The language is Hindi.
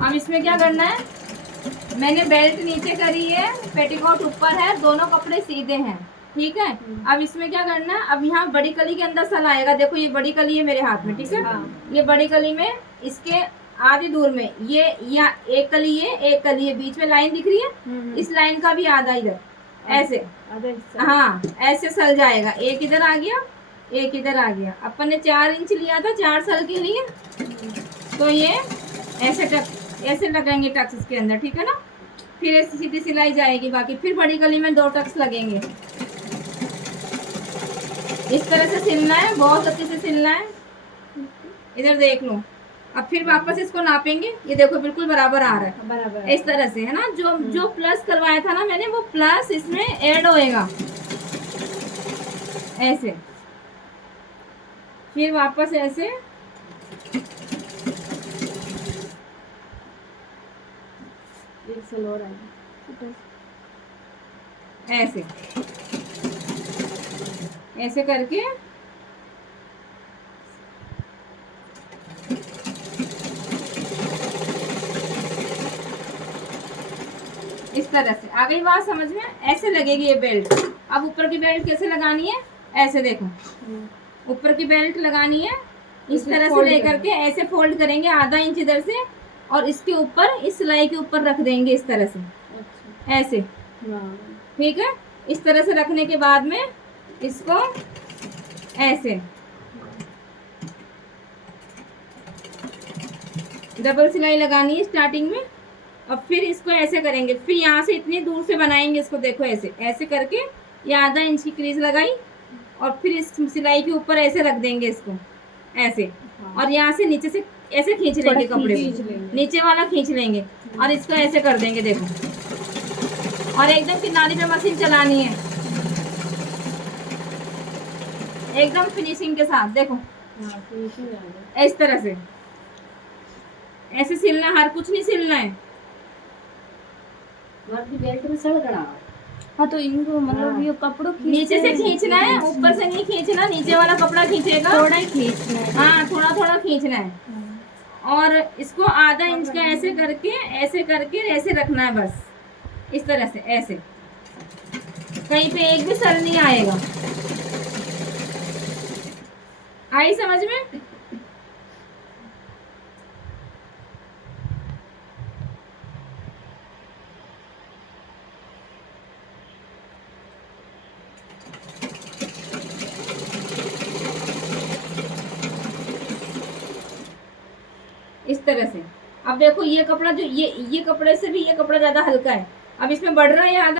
अब इसमें क्या करना है, मैंने बेल्ट नीचे करी है, पेटीकोट ऊपर है, दोनों कपड़े सीधे हैं, ठीक है। अब इसमें क्या करना है, अब यहाँ बड़ी कली के अंदर सल आएगा, देखो ये बड़ी कली है मेरे हाथ में, ठीक है। ये बड़ी कली में इसके आधी दूर में ये या एक कली है, एक कली है, बीच में लाइन दिख रही है, इस लाइन का भी आधा इधर ऐसे, हाँ ऐसे सल जाएगा। एक इधर आ गया, एक इधर आ गया। अपन ने 4 इंच लिया था 4 सल के लिए, तो ये ऐसे लगेंगे टक्स इसके अंदर, ठीक है ना। फिर ऐसी सीधी सिलाई जाएगी, बाकी फिर बड़ी कली में 2 टक्स लगेंगे। इस तरह से सिलना है, बहुत अच्छे से सिलना है। इधर देख लो। अब फिर वापस इसको नापेंगे, ये देखो बिल्कुल बराबर आ रहा है, बराबर इस तरह से, है ना। जो प्लस करवाया था ना मैंने, वो प्लस इसमें ऐड होएगा ऐसे। फिर वापस ऐसे, एक सलोर आएगा ऐसे, ऐसे करके इस तरह से। आ गई बात समझ में, ऐसे लगेगी ये बेल्ट। अब ऊपर की बेल्ट कैसे लगानी है, ऐसे देखो, ऊपर की बेल्ट लगानी है इस तरह से लेकर के ऐसे फोल्ड करेंगे, आधा इंच इधर से, और इसके ऊपर इस सिलाई के ऊपर रख देंगे इस तरह से, ऐसे, ठीक है। इस तरह से रखने के बाद में इसको ऐसे डबल सिलाई लगानी है स्टार्टिंग में। अब फिर इसको ऐसे करेंगे, फिर यहाँ से इतनी दूर से बनाएंगे इसको, देखो ऐसे ऐसे करके ये आधा इंच की क्रीज लगाई, और फिर इस सिलाई के ऊपर ऐसे रख देंगे इसको ऐसे, और यहाँ से नीचे से ऐसे खींच लेंगे कपड़े को, नीचे वाला खींच लेंगे, और इसको ऐसे कर देंगे, देखो। और एकदम किनारे पे मशीन चलानी है, एकदम फिनिशिंग के साथ, देखो इस तरह से ऐसे सिलना, हर कुछ नहीं सिलना है। बेल्ट में सड़ गड़ा। हाँ तो इनको मतलब ये कपड़ों नीचे से खींचना है, ऊपर से नहीं खींचना, नीचे वाला कपड़ा खींचेगा, थोड़ा ही खींचना है, हाँ थोड़ा थोड़ा खींचना है। और इसको आधा इंच का ऐसे करके ऐसे रखना है, बस इस तरह से ऐसे, कहीं पे एक भी सल नहीं आएगा। आई समझ में? इस तरह से। अब देखो ये कपड़ा जो ये कपड़े से भी ये कपड़ा ज्यादा हल्का है, अब इसमें बढ़ रहा है आधा